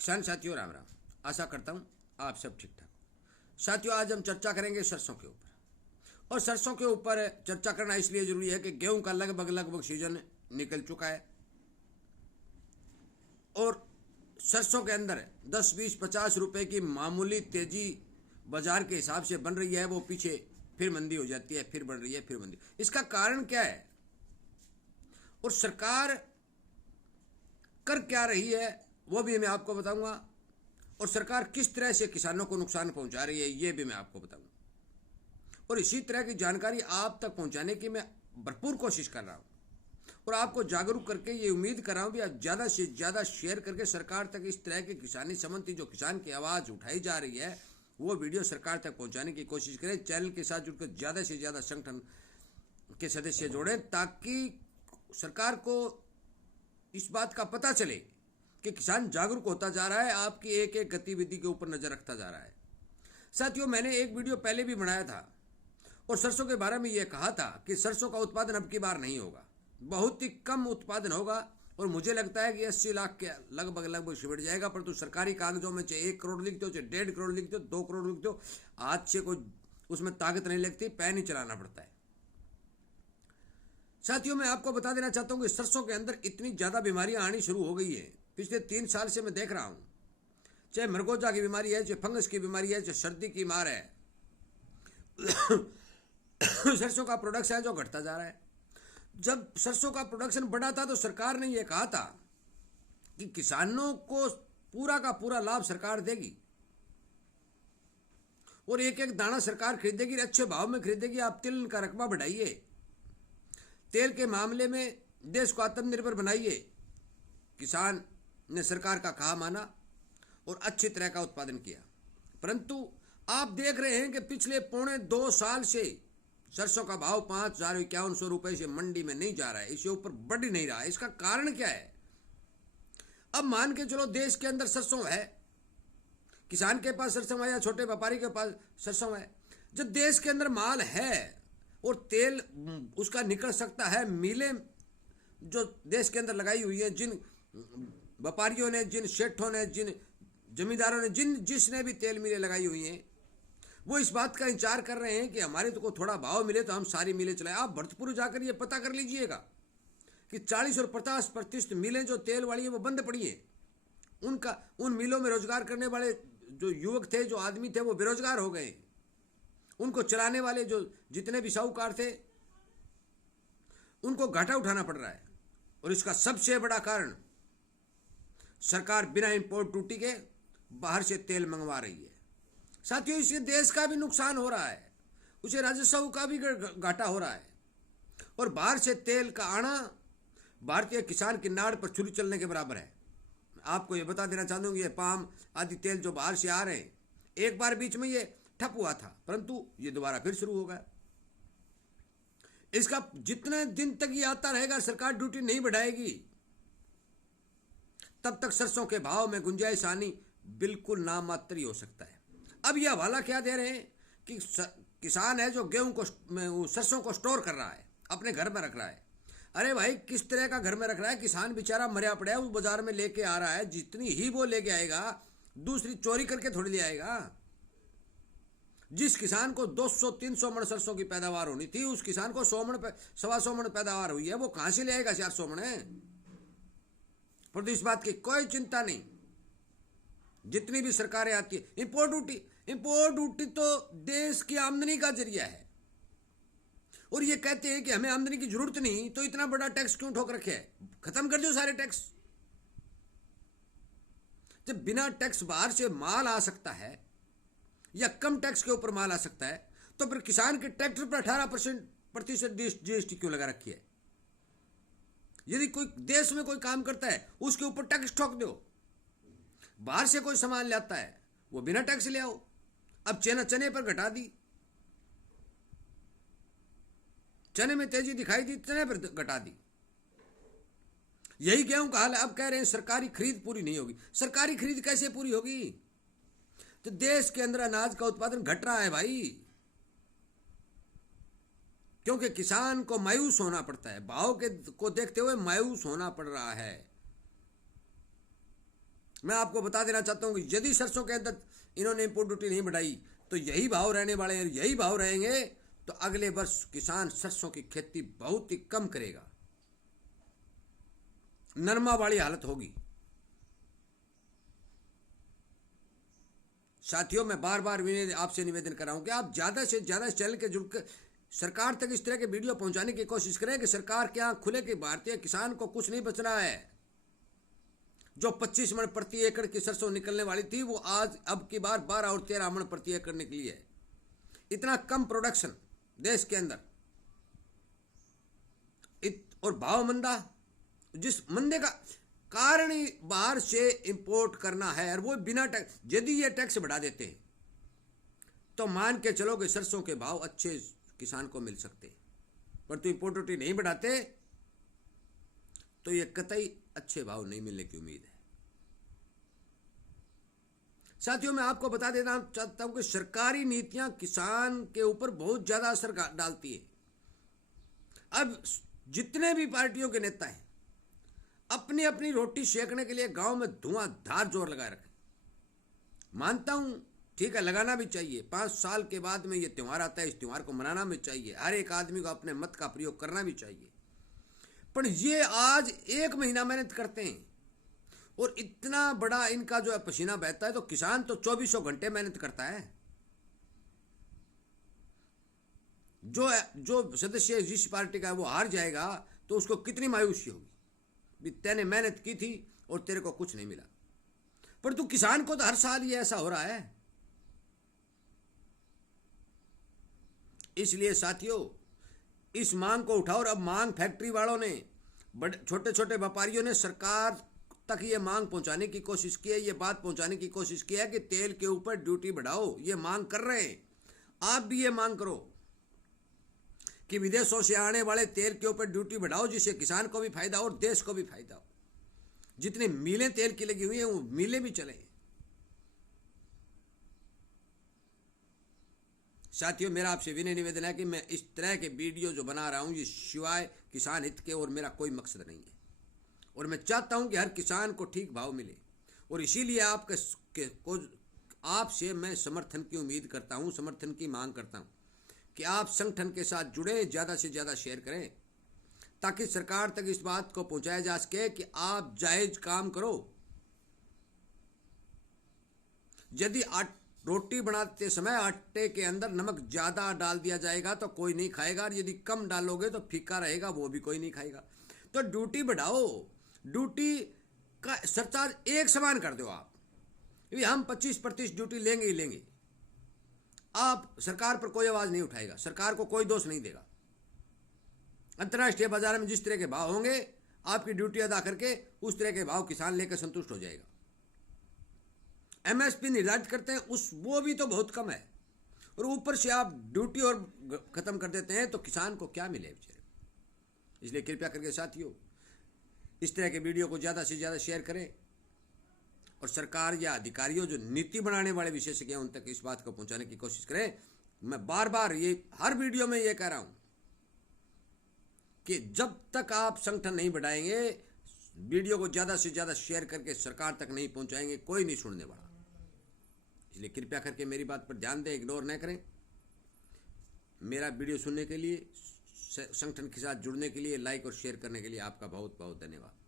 किसान साथियों राम राम। आशा करता हूँ आप सब ठीक ठाक। साथियों आज हम चर्चा करेंगे सरसों के ऊपर। और सरसों के ऊपर चर्चा करना इसलिए जरूरी है कि गेहूं का लगभग लगभग सीजन निकल चुका है और सरसों के अंदर 10 20 50 रुपए की मामूली तेजी बाजार के हिसाब से बन रही है, वो पीछे फिर मंदी हो जाती है, फिर बढ़ रही है, फिर मंदी। इसका कारण क्या है और सरकार कर क्या रही है वो भी मैं आपको बताऊंगा, और सरकार किस तरह से किसानों को नुकसान पहुंचा रही है ये भी मैं आपको बताऊंगा। और इसी तरह की जानकारी आप तक पहुंचाने की मैं भरपूर कोशिश कर रहा हूं और आपको जागरूक करके ये उम्मीद कर रहा हूं कि आप ज़्यादा से ज़्यादा शेयर करके सरकार तक इस तरह के किसानी संबंधी जो किसान की आवाज़ उठाई जा रही है वो वीडियो सरकार तक पहुंचाने की कोशिश करें। चैनल के साथ जुड़कर ज़्यादा से ज़्यादा संगठन के सदस्य जोड़ें ताकि सरकार को इस बात का पता चले कि किसान जागरूक होता जा रहा है, आपकी एक एक गतिविधि के ऊपर नजर रखता जा रहा है। साथियों मैंने एक वीडियो पहले भी बनाया था और सरसों के बारे में यह कहा था कि सरसों का उत्पादन अब की बार नहीं होगा, बहुत ही कम उत्पादन होगा और मुझे लगता है कि 80 लाख के लगभग लगभग सिमट जाएगा। परंतु सरकारी कागजों में चाहे 1 करोड़ लिख दो, चाहे 1.5 करोड़ लिख दो, 2 करोड़ लिख दो, आज से कोई उसमें ताकत नहीं लगती, पैन ही चलाना पड़ता है। साथियों मैं आपको बता देना चाहता हूं कि सरसों के अंदर इतनी ज्यादा बीमारियां आनी शुरू हो गई है पिछले 3 साल से, मैं देख रहा हूं। चाहे मरगोजा की बीमारी है, चाहे फंगस की बीमारी है, चाहे सर्दी की मार है सरसों का प्रोडक्शन है जो घटता जा रहा है। जब सरसों का प्रोडक्शन बढ़ा था तो सरकार ने यह कहा था कि किसानों को पूरा का पूरा लाभ सरकार देगी और एक एक दाना सरकार खरीदेगी, अच्छे भाव में खरीदेगी। आप तिल का रकबा बढ़ाइए, तेल के मामले में देश को आत्मनिर्भर बनाइए। किसान ने सरकार का कहा माना और अच्छी तरह का उत्पादन किया। परंतु आप देख रहे हैं कि पिछले 1.25 साल से सरसों का भाव 5,51 रुपए से मंडी में नहीं जा रहा है, इससे ऊपर बढ़ ही नहीं रहा है। इसका कारण क्या है? अब मान के चलो देश के अंदर सरसों है, किसान के पास सरसों है या छोटे व्यापारी के पास सरसों है। जब देश के अंदर माल है और तेल उसका निकल सकता है, मिलें जो देश के अंदर लगाई हुई है, जिन व्यापारियों ने, जिन सेठों ने, जिन जमींदारों ने, जिसने भी तेल मिलें लगाई हुई हैं, वो इस बात का इंतजार कर रहे हैं कि हमारे तो को थोड़ा भाव मिले तो हम सारी मिलें चलाएं। आप भरतपुर जाकर ये पता कर लीजिएगा कि 40 और 50% मिलें जो तेल वाली है वो बंद पड़ी है। उन मिलों में रोजगार करने वाले जो युवक थे, जो आदमी थे, वो बेरोजगार हो गए। उनको चलाने वाले जो जितने भी साहूकार थे उनको घाटा उठाना पड़ रहा है। और इसका सबसे बड़ा कारण सरकार बिना इंपोर्ट ड्यूटी के बाहर से तेल मंगवा रही है। साथियों इससे देश का भी नुकसान हो रहा है, उसे राजस्व का भी घाटा हो रहा है। और बाहर से तेल का आना भारतीय किसान की नाड़ पर छुरी चलने के बराबर है। आपको ये बता देना चाहता हूँ कि ये पाम आदि तेल जो बाहर से आ रहे हैं, एक बार बीच में ये ठप हुआ था परंतु ये दोबारा फिर शुरू हो गया। इसका जितने दिन तक ये आता रहेगा, सरकार ड्यूटी नहीं बढ़ाएगी, तब तक सरसों के भाव में गुंजाइश आनी बिल्कुल नामात्र ही हो सकता है। अब यह हवाला क्या दे रहे हैं कि किसान है जो गेहूं को, सरसों को स्टोर कर रहा है, अपने घर में रख रहा है। अरे भाई किस तरह का घर में रख रहा है? किसान बेचारा मरिया पड़ा है, वो बाजार में लेके आ रहा है, जितनी ही वो लेके आएगा दूसरी चोरी करके थोड़ी ले आएगा। जिस किसान को 200-300 मन सरसों की पैदावार होनी थी, उस किसान को 100 मन 125 मन पैदावार हुई है, वो कहां से ले आएगा 400 मन? परंतु इस बात की कोई चिंता नहीं। जितनी भी सरकारें आती है, इंपोर्ट ड्यूटी तो देश की आमदनी का जरिया है और ये कहते हैं कि हमें आमदनी की जरूरत नहीं, तो इतना बड़ा टैक्स क्यों ठोक रखे है? खत्म कर दो सारे टैक्स। जब बिना टैक्स बाहर से माल आ सकता है या कम टैक्स के ऊपर माल आ सकता है, तो फिर किसान के ट्रैक्टर पर 18% जीएसटी क्यों लगा रखी है? यदि कोई देश में कोई काम करता है उसके ऊपर टैक्स ठोक दो। बाहर से कोई सामान लाता है वो बिना टैक्स ले आओ। अब चने पर घटा दी, चने में तेजी दिखाई दी, चने पर घटा दी। यही गेहूं का हाल है। अब कह रहे हैं सरकारी खरीद पूरी नहीं होगी। सरकारी खरीद कैसे पूरी होगी? तो देश के अंदर अनाज का उत्पादन घट रहा है भाई, क्योंकि किसान को मायूस होना पड़ता है, भाव को देखते हुए मायूस होना पड़ रहा है। मैं आपको बता देना चाहता हूं कि यदि सरसों के अंदर इन्होंने इंपोर्ट ड्यूटी नहीं बढ़ाई तो यही भाव रहने वाले हैं, यही भाव रहेंगे तो अगले वर्ष किसान सरसों की खेती बहुत ही कम करेगा, नरमा वाली हालत होगी। साथियों, मैं बार बार आपसे निवेदन कर रहा हूं कि आप ज्यादा से ज्यादा इस चैनल के जुड़कर सरकार तक इस तरह के वीडियो पहुंचाने की कोशिश करें कि सरकार के आंख खुले कि भारतीय किसान को कुछ नहीं बच रहा है। जो 25 मन प्रति एकड़ की सरसों निकलने वाली थी वो आज अब की बार 12 और 13 मन प्रति एकड़ निकली है। इतना कम प्रोडक्शन देश के अंदर और भाव मंदा, जिस मंदे का कारण ही बाहर से इंपोर्ट करना है और वो बिना टैक्स। यदि ये टैक्स बढ़ा देते हैं तो मान के चलो कि सरसों के भाव अच्छे किसान को मिल सकते, पर तो इंपोर्ट ड्यूटी नहीं बढ़ाते तो ये कतई अच्छे भाव नहीं मिलने की उम्मीद है। साथियों, मैं आपको बता देना चाहता हूं कि सरकारी नीतियां किसान के ऊपर बहुत ज्यादा असर डालती है। अब जितने भी पार्टियों के नेता हैं अपनी अपनी रोटी सेकने के लिए गांव में धुआंधार जोर लगाए रखे। मानता हूं, ठीक है, लगाना भी चाहिए। 5 साल के बाद में ये त्यौहार आता है, इस त्यौहार को मनाना भी चाहिए। हर एक आदमी को अपने मत का प्रयोग करना भी चाहिए। पर ये आज 1 महीना मेहनत करते हैं और इतना बड़ा इनका जो है पसीना बहता है, तो किसान तो 2400 घंटे मेहनत करता है। जो सदस्य जिस पार्टी का है वो हार जाएगा तो उसको कितनी मायूसी होगी भी तेने मेहनत की थी और तेरे को कुछ नहीं मिला। पर तू किसान को तो हर साल ये ऐसा हो रहा है। इसलिए साथियों, इस मांग को उठाओ। और अब मांग फैक्ट्री वालों ने, बड़े छोटे छोटे व्यापारियों ने सरकार तक ये मांग पहुंचाने की कोशिश की है, ये बात पहुंचाने की कोशिश की है कि तेल के ऊपर ड्यूटी बढ़ाओ। ये मांग कर रहे हैं, आप भी ये मांग करो कि विदेशों से आने वाले तेल के ऊपर ड्यूटी बढ़ाओ, जिससे किसान को भी फायदा हो और देश को भी फायदा हो। जितनी मिलें तेल की लगी हुई हैं वो मिलें भी चले। साथियों, मेरा आपसे विनय निवेदन है कि मैं इस तरह के वीडियो जो बना रहा हूं ये सिवाय किसान हित के और मेरा कोई मकसद नहीं है। और मैं चाहता हूं कि हर किसान को ठीक भाव मिले और इसीलिए आपसे मैं समर्थन की उम्मीद करता हूं, समर्थन की मांग करता हूं कि आप संगठन के साथ जुड़े, ज़्यादा से ज़्यादा शेयर करें ताकि सरकार तक इस बात को पहुंचाया जा सके कि आप जायज काम करो। यदि रोटी बनाते समय आटे के अंदर नमक ज़्यादा डाल दिया जाएगा तो कोई नहीं खाएगा, और यदि कम डालोगे तो फीका रहेगा, वो भी कोई नहीं खाएगा। तो ड्यूटी बढ़ाओ, ड्यूटी का सरचार्ज एक समान कर दो आप। हम 25% ड्यूटी लेंगे ही लेंगे। आप सरकार पर कोई आवाज नहीं उठाएगा, सरकार को कोई दोष नहीं देगा। अंतर्राष्ट्रीय बाजार में जिस तरह के भाव होंगे आपकी ड्यूटी अदा करके उस तरह के भाव किसान लेकर संतुष्ट हो जाएगा। एमएसपी निर्धारित करते हैं वो भी तो बहुत कम है, और ऊपर से आप ड्यूटी और खत्म कर देते हैं तो किसान को क्या मिले बेचारे। इसलिए कृपया करके साथियों, इस तरह के वीडियो को ज़्यादा से ज़्यादा शेयर करें और सरकार या अधिकारियों जो नीति बनाने वाले विशेषज्ञ हैं उन तक इस बात को पहुंचाने की कोशिश करें। मैं बार बार ये हर वीडियो में ये कह रहा हूं कि जब तक आप संगठन नहीं बढ़ाएंगे, वीडियो को ज़्यादा से ज़्यादा शेयर करके सरकार तक नहीं पहुंचाएंगे, कोई नहीं सुनने वाला। इसलिए कृपया करके मेरी बात पर ध्यान दें, इग्नोर न करें। मेरा वीडियो सुनने के लिए, संगठन के साथ जुड़ने के लिए, लाइक और शेयर करने के लिए आपका बहुत बहुत धन्यवाद।